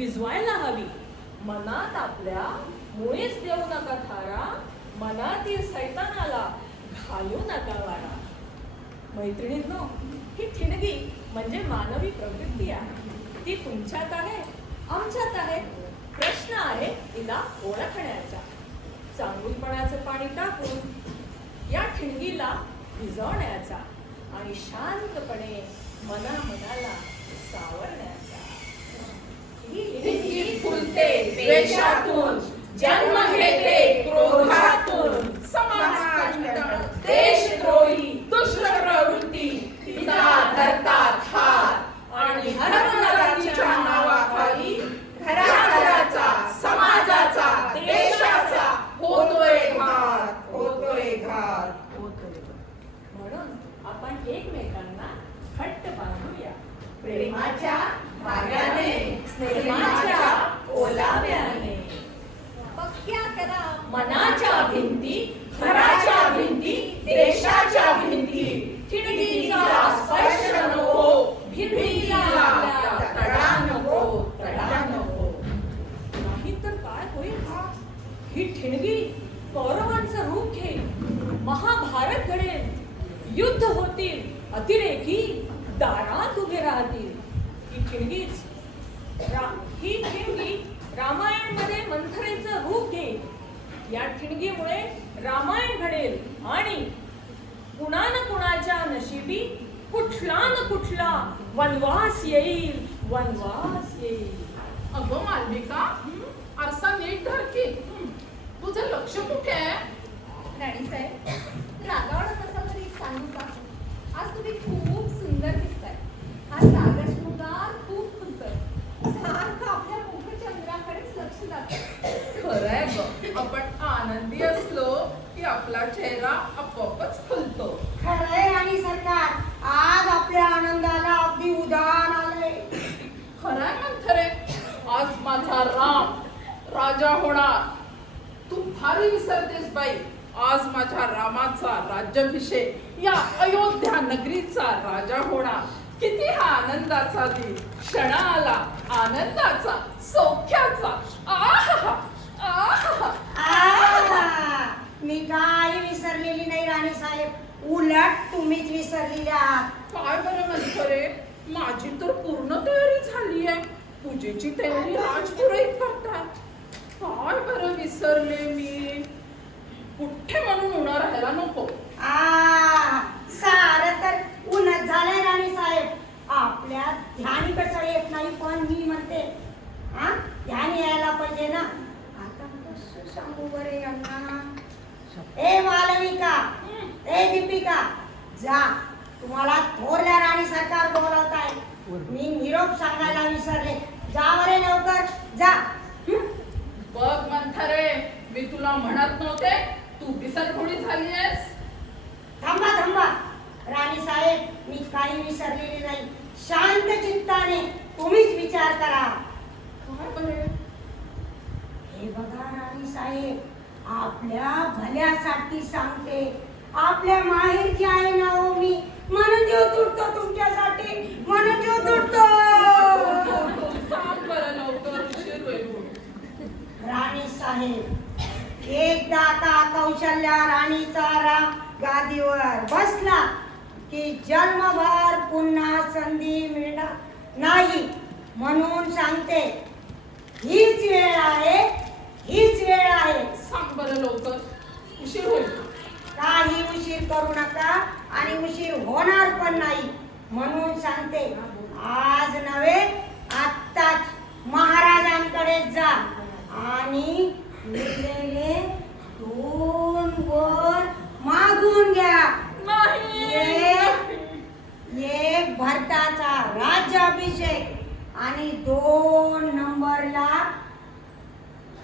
विझवायला हवी. मनात आपल्या मुळीच देऊ नका थारा, मनातील सैतानाला घालू नका वारा. मैत्रिणींनो, ही ठिणगी म्हणजे मानवी प्रवृत्ती आहे. ती तुमच्यात आहे, आमच्यात आहे. प्रश्न आहे तिला ओळखण्याचा. चांगुलपणाचं पाणी टाकून या ठिणगीला भिजवण्याचा आणि शांतपणे मनाला सावरण्याचा. ही फुलते द्वेषातून, जन्म घेते क्रोधातून. समाज देशद्रोही दुष्ट प्रवृत्ती तिचा धरतात हात आणि धर्मजातीच्या नावाखाली घराघराचा, समाजाचा, देशाचा होतोय घात, होतोय घात. म्हणून आपण एकमेकांना घट्ट बांधूया. प्रेमाच्या धाग्याने, स्नेहाच्या ओलाव्याने. पक्क्या करा मनाच्या भिंती, घराच्या भिंती, देशाच्या भिंती. ठिणगीचा स्पर्श नको, भिंतीला तडा नको, तडा नको. नाहीतर काय होईल? ही ठिणगी कौरवांचं रूप घेईल, महाभारत घडेल, युद्ध होतील, अतिरेकी दारात उभे राहतील. ही ठिणगी रामायण मध्ये मंथरेचं रूप घेईल. या ठिणगीमुळे रामायण घडेल आणि कुणा न कुणाच्या नशिबी कुठला न कुठला वनवास येईल, वनवास येईल. अगं मालविका, आरसा नीट धर की. तुझं लक्ष कुठे आहे? राणीसाहेब, रागावणं कसं तरी सांगू का? आज तुम्ही खूप सुंदर दिसताय. हा सागर शृंगार खूप फुलतोय. सारखं आपल्या मुखचंद्राकडेच लक्ष जातं. खरंय ग, आपण आनंदी असलो की आपला चेहरा आपोआपच खुलतो. खरंय राणी सरकार, आज आपल्या आनंदाला अगदी उधाण आलंय. खरंय मंथरे, आज माझा राम राजा होणार. तू भारी विसरतेस बाई. आज माझ्या रामाचा राज्याभिषेक या अयोध्या नगरीचा राजा होणार. किती हा आनंदाचा दिन क्षण आला, आनंदाचा, सौख्याचा. आहा आहा. मी काही विसरलेली नाही राणी साहेब, उलट तुम्हीच विसरलेल्या आहात. काय बरं मंथरे, माझी तर पूर्ण तयारी झाली आहे. पूजेची तयारी आज पुरोहित करतात. काय बरं विसरले मी. कुठे म्हणून उन्हा राहायला नको. सारं तर उन्हात झालंय राणी साहेब. आपल्या ध्यानीकडे येत नाही, पण मी म्हणते ध्यान यायला पाहिजे ना. आता कसं सांगू बरे यांना. ए मालविका, ए दीपिका, जा तुम्हाला थोरल्या राणी सरकार बोलवत आहे. मी निरोप सांगायला विसरले. जा बरे लवकर जा. बघ मंथरे, मी तुला म्हणत नव्हते, तू विसरभोळी झाली आहेस. थांबा थांबा राणी साहेब, मी काही विसरलेली नाही. शांत चित्ताने तुम्हीच विचार करा. काय बरे? हे बघा राणी साहेब, आपल्या भल्यासाठी सांगते. आपल्या माहेरची आहे ना हो मी. मन जीव तुटतो तुमच्यासाठी, मन जीव तुटतो. सांग बरं लवकर, उशीर होईल. राणी साहेब, एकदा का कौशल्या राणीचा गादीवर बसला की जन्मभर पुन्हा संधी मिळणार नाही. म्हणून सांगते, हीच वेळ आहे, हीच वेळ आहे. सांग बरं लवकर, उशीर होईल. काही उशीर करू नका आणि उशीर होणार पण नाही. म्हणून सांगते, आज नव्हे आत्ताच महाराजांकडे जा आणि उरलेले 2 वर मागून घ्या. एक भरताचा राज्याभिषेक आणि 2 नंबरला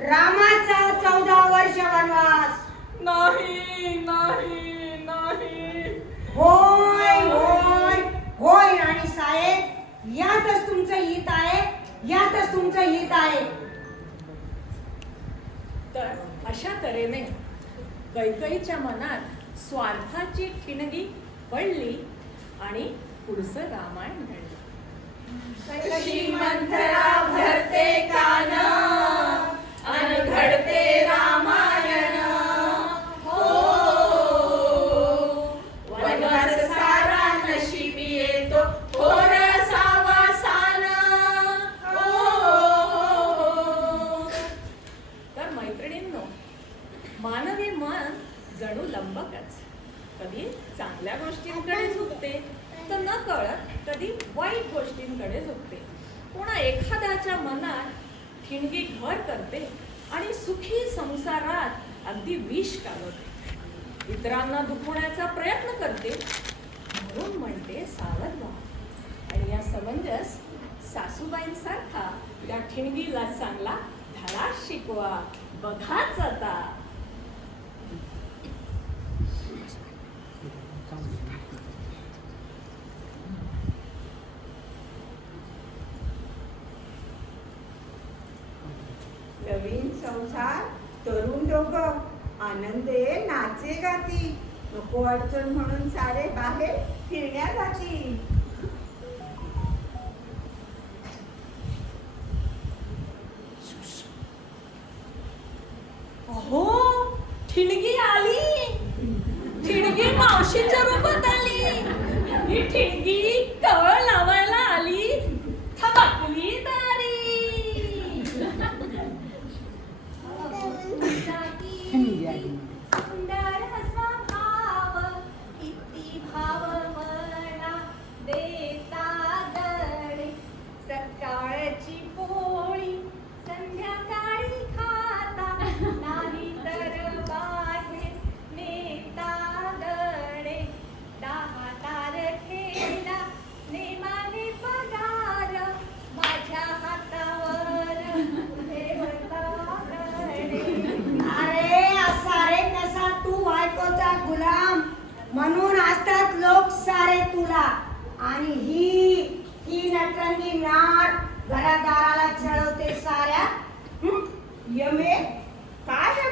रामाचा 14 वर्ष वनवास. नाही नाही नाही. होय होय होय राणी साहेब, यातच तुमचं हित आहे, यातच तुमचं हित आहे. तर अशा तऱ्हेने कैकईच्या मनात स्वार्थाची ठिणगी पडली आणि पुढचं रामायण घडलं. कशी मंथरा भरते कान अन घडते रामायण. हो वनवास सारा नशिबी येतो थोरसा सान. तर मैत्रिणींनो, मानवी मन जणू लंबकच. कधी चांगल्या गोष्टींकडे झुकते तर न कळत कधी वाईट गोष्टींकडे झुकते. पुन्हा एखाद्याच्या मनात ठिणगी घर करते आणि सुखी संसारात अगदी विष कालवते. इतरांना दुखवण्याचा प्रयत्न करते. म्हणून म्हणते सावध व्हा. आणि या समंजस सासूबाईंसारखा त्या ठिणगीला चांगला धडा शिकवा. बघाच आता. नवीन संसार, तरुण दोघं, आनंदे नाचे गाती. नको अडचण म्हणून सारे बाहेर फिरण्या जाती. अहो, ठिणगी आली. ठिणगी मावशीच्या रूपात आली. ही ठिणगी कळ लावायला आली. थबकली दारी. सुंदर स्वभाव किती भाव मला देता दळे. सकाळची पोळी संध्याकाळी खाता नाही तर बाहेर नेता दळे. 10 तारखेला नेमाने पगार माझ्या हातावर ठेवता दळे. अरे असा रे कसा तू बायकोचा गुलाम, म्हणून असतात लोक सारे तुला. आणि ही नटरंगी नाट घरादाराला चढवते साऱ्या. यमे, काय हे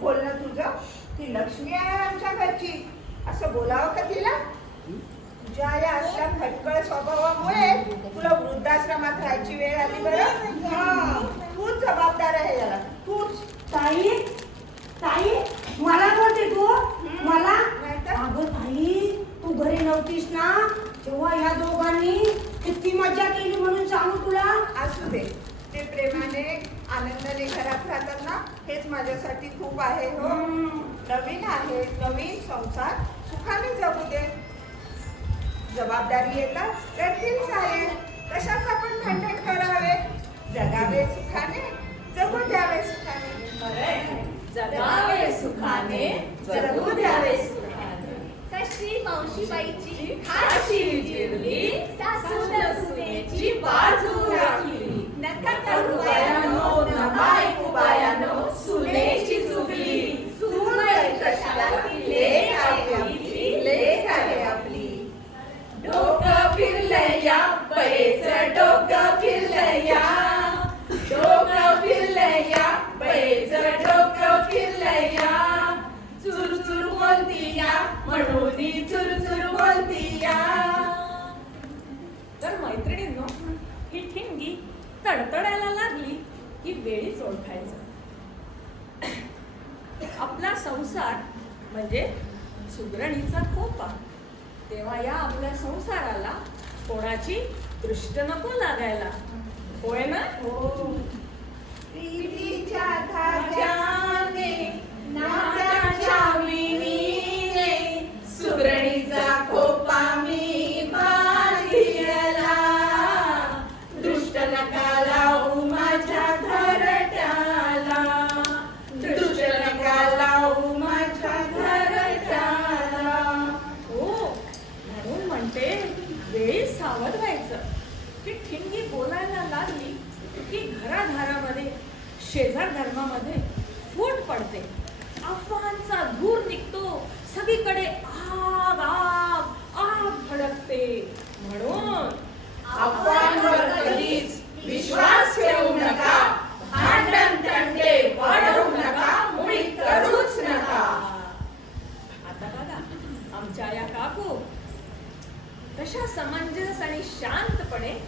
बोलणं तुझं? ती लक्ष्मी आहे आमच्या घरची, असं बोलावं का तिला? तुझ्या या अशा खटकळ स्वभावामुळे तुला वृद्धाश्रमात राहायची वेळ आली बरं. हा, तूच जबाबदार आहे याला, तूच. ताई ताई, मला बोलते तू? मला? नाहीतर? अगं ताई, तू घरी नव्हतीस ना तेव्हा ह्या दोघांनी किती मजा केली म्हणून सांगू तुला. असू दे, ते प्रेमाने आनंदाने घरात राहतात ना, हेच माझ्यासाठी खूप आहे. हो, नवीन आहे, नवीन संसार सुखाने जगू दे. जबाबदारी येतात करतील सारे. तशाच आपण भांडण करावे. जगावे सुखाने, जगू द्यावे सुखाने. जगावे सुखाने, जगू द्यावे सुखाने. कशी मावशी मावशीबाईची खाशी जिरली, सासून सुनेची बाजू राखली. नका करू बायानो, नका ऐकू बायानो, सुनेची चुकली. सून बाई कशाला, लेक आहे आपली, लेक आहे आपली. डोकं फिरलं या बाईचं, डोकं फिरलं या, डोकं फिरलं या बाईचं, डोकं फिरलं या. चुरचुर बोलती या म्हणून चुरचुर बोलती या. तर मैत्रिणींनो, ही ठिणगी तडतडायला लागली की वेळीच ओळखायचं. आपला संसार म्हणजे सुगरणीचा खोपा. तेव्हा या आपल्या संसाराला कोणाची दृष्ट नको लागायला. होय ना? प्रीतीच्या धाग्याने, नात्याच्या विणीने सुगरणीचा खोपा मी बांधिला. दृष्ट नका लावू माझ्या घरट्याला, दृष्ट नका लावू माझ्या घरट्याला. हो, म्हणून म्हणते वेळी सावध व्हायचं. की ठिणगी बोलायला लागली की घराघरामध्ये, शेजार धर्मामध्ये फूट पडते. अफवांचा धूर निघतो. सगळीकडे आग आग आग भडकते. म्हणून अफवांवर कधीच विश्वास ठेवू नका. भांडण तंडे वाढवू नका, मुळी करूच नका. आता बघा, आमच्या या काकू कशा समंजस आणि शांतपणे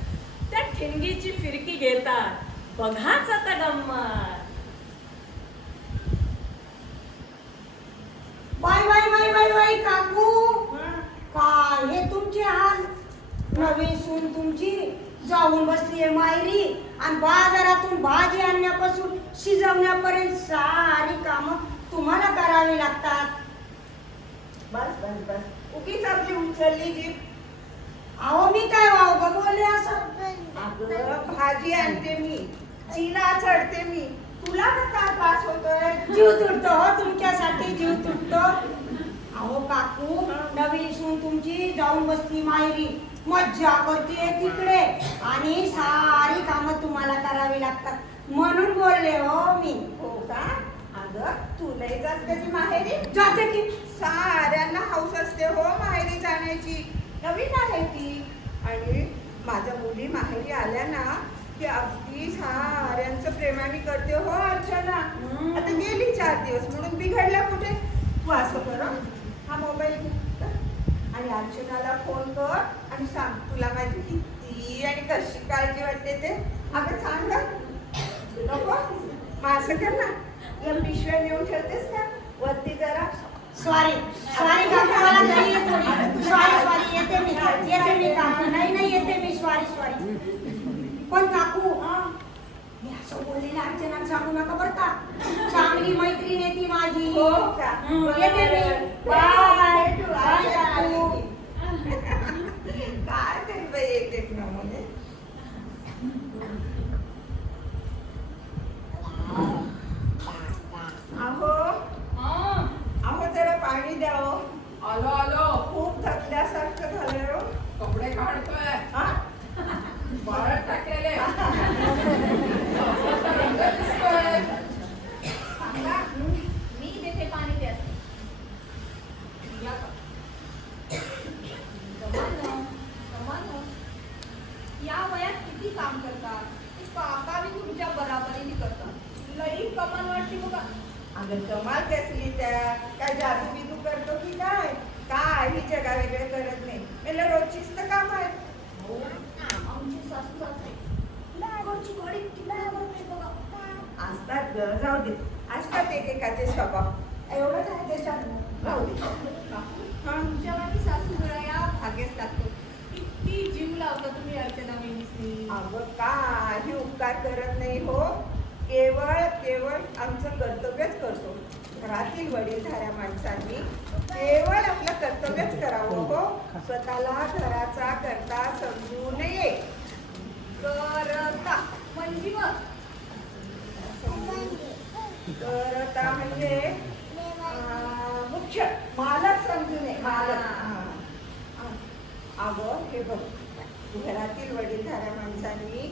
त्या ठिणगीची फिरकी घेतात. बघाच आता गंमत. Bye bye bye bye bye काकू, काय हे तुमचे हाल. नवीन सून तुमची जाऊन बसलीये माहेरी आणि बाजारातून भाजी आणण्यापासून शिजवण्यापर्यंत सारी कामं तुम्हाला करावी लागतात. बस बस बस, उगीच आपली उचलली जीभ. अहो मी काय वाव ग बोलले असं. अगं भाजी आणते मी, चिला चढते मी, तुला का काय त्रास होतोय? जीव तुटतो हो तुमच्यासाठी, जीव तुटतो. अहो काकू, नवीन सून तुमची जाऊन बसली माहेरी, मज्जा करते तिकडे आणि सारी कामं तुम्हाला करावी लागतात म्हणून बोलले हो मी. हो का? अगं तुलाही जात कधी माहेरी? जाते की. साऱ्यांना हौस असते हो माहेरी जाण्याची. नवीन आहे ती. आणि माझ्या मुली माहेरी आल्या ना की अगदी साऱ्यांचं प्रेमाने करते हो अर्चना. आता गेली 4 दिवस म्हणून बिघडल्या कुठे? तू असं कर, हा मोबाईल घे आणि अर्चनाला फोन कर आणि सांग तुला माझी किती आणि कशी काळजी वाटते ते. अगं सांग गं. नको मग असं कर ना, या पिशव्या नेऊन ठेवतेस का वरती जरा? सॉरी सॉरी काकू, मला घरी येतो मी. सॉरी सॉरी, येते मी काकू. नाही नाही येते मी. Sorry sorry. पण काकू, मी असं बोललेलं अर्चना सांगू नका बरं का. चांगली मैत्रीण आहे ती माझी. हो का? येते मी. बाय बाय काकू. काय तरी बाई एक एक नमुने. अहो अहो जरा पाणी द्या हो. आलो आलो, खूप थकल्यासारखं झालंय हो. कपडे काढतोय, हा? बाळत टाकेले. पावसाचा रंग दिसतोय. सांगा, मी देते पाणी द्या. या का? जमानं. या वयात किती काम करतात ते काका बी तुमच्या बराबरीने करतात. लई कमाल वाटते बघा. अगं कमाल कसली त्या, काय जादू बिदू करतो की काय? काही जगा वेगळं करत नाही. मला रोजचीच तर काम आहे. हो, आमची सासू सासरे तिला आवडची घडी तिला आवडते बघा. असतात ग, जाऊ दे. असतात एकेकाचे स्वभाव. एवढंच आहे त्याच्यात. जाऊ दे. आमच्या वाली सासू या भाग्यच लागतो. किती जीव लावता तुम्ही अर्चना वहिनीसनी. अगं काही उपकार करत नाही हो. केवळ केवळ आमचं कर्तव्यच करतो. घरातील वडीलधाऱ्या माणसांनी केवळ आपलं कर्तव्यच करावं हो. स्वतःला घराचा करता समजू नये. करता म्हणजे मग करता म्हणजे मुख्य मालक समजू नये. मालक. अगं हे बघ, घरातील वडीलधाऱ्या माणसांनी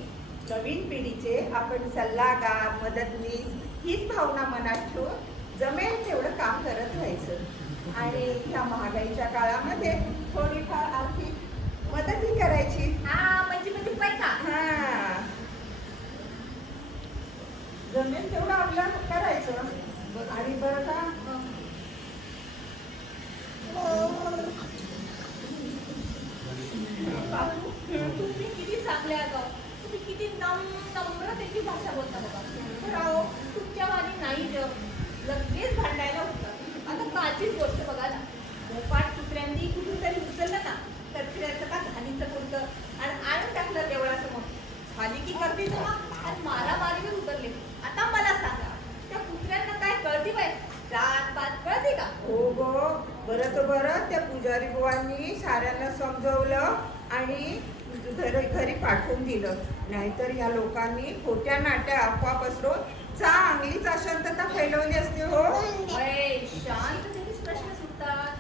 नवीन पिढीचे आपण सल्लागार मदतनीस हीच भावना मनात ठेवून जमेल तेवढं काम करत राहायचं आणि ह्या महागाईच्या काळामध्ये थोडीफार आर्थिक मदतही करायची. हा म्हणजे पैसा. हा, जमेल तेवढं आपलं करायचं. आणि बरं का, बापू, तुम्ही किती चांगले आहात. तुम्ही किती नम्रतेची भाषा बोलता बाबा. तर अहो, तुमच्या वाणी नाही जग. लगेच भांडायला होतं. आता कालचीच गोष्ट बघा ना. मोपाट कुत्र्यांनी कुठून तरी उचललं ना, कचऱ्याचं का घाणीचं पुरतं आणि आणून टाकलं देवळासमोर. झाली की करते तेव्हा आणि मारामारीवर उतरले. आता मला सांगा, त्या कुत्र्यांना काय कळती बाय? जात पात कळते का? हो गो, बरं तर बरं त्या पुजारी बुवांनी साऱ्यांना समजवलं आणि घरी पाठवून दिलं. नाहीतर या लोकांनी खोट्या नाट्या अफवा पसरवून चांगलीच अशांतता फैलवली असते हो. अय, शांततेनेच प्रश्न सुटतात.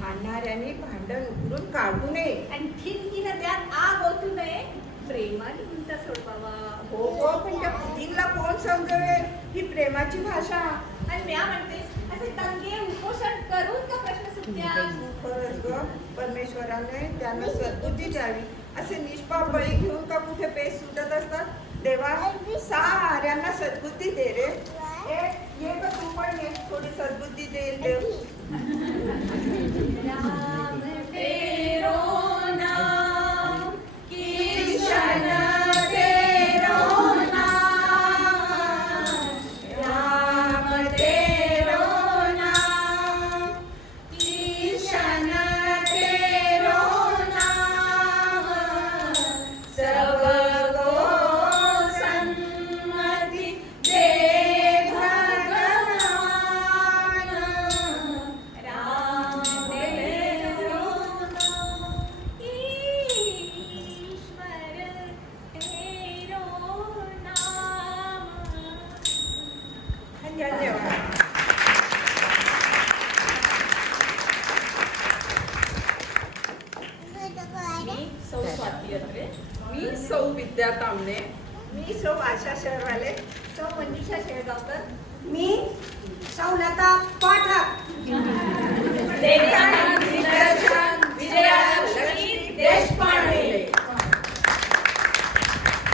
भांडणाऱ्यांनी भांडण उकरून काढू नये. आणि ठिणकीनं त्यात आग ओतू नये. प्रेमाने म्हणता सोडवावा. हो हो, पण त्या बुद्धीला कोण समजवेल ही प्रेमाची भाषा. आणि म्या म्हणते, असे दंगे उपोषण करून का प्रश्न सुटत्या? खरंच ग, परमेश्वराने त्यांना सद्बुद्धी द्यावी. असे निष्पाप बळी घेऊन का कुठे पेच सुटत असतात. देवा, साऱ्यांना सद्बुद्धी दे रे. ये ग तू पण ये, थोडी सद्बुद्धी देईल देव. राम तेरो नाम किशन तेरो नाम, राम तेरो नाम, किशन तेरो नाम, सबको सन्मति दे भगवान, राम तेरो नाम, ईश्वर तेरो नाम. धन्यवाद. मी सौ स्वाती अत्रे. मी सौ विद्या तामणे. मी सौ आशा शहरवाले. सौ मंजुषा शेळगावकर. मी सौलता पाठक. देवता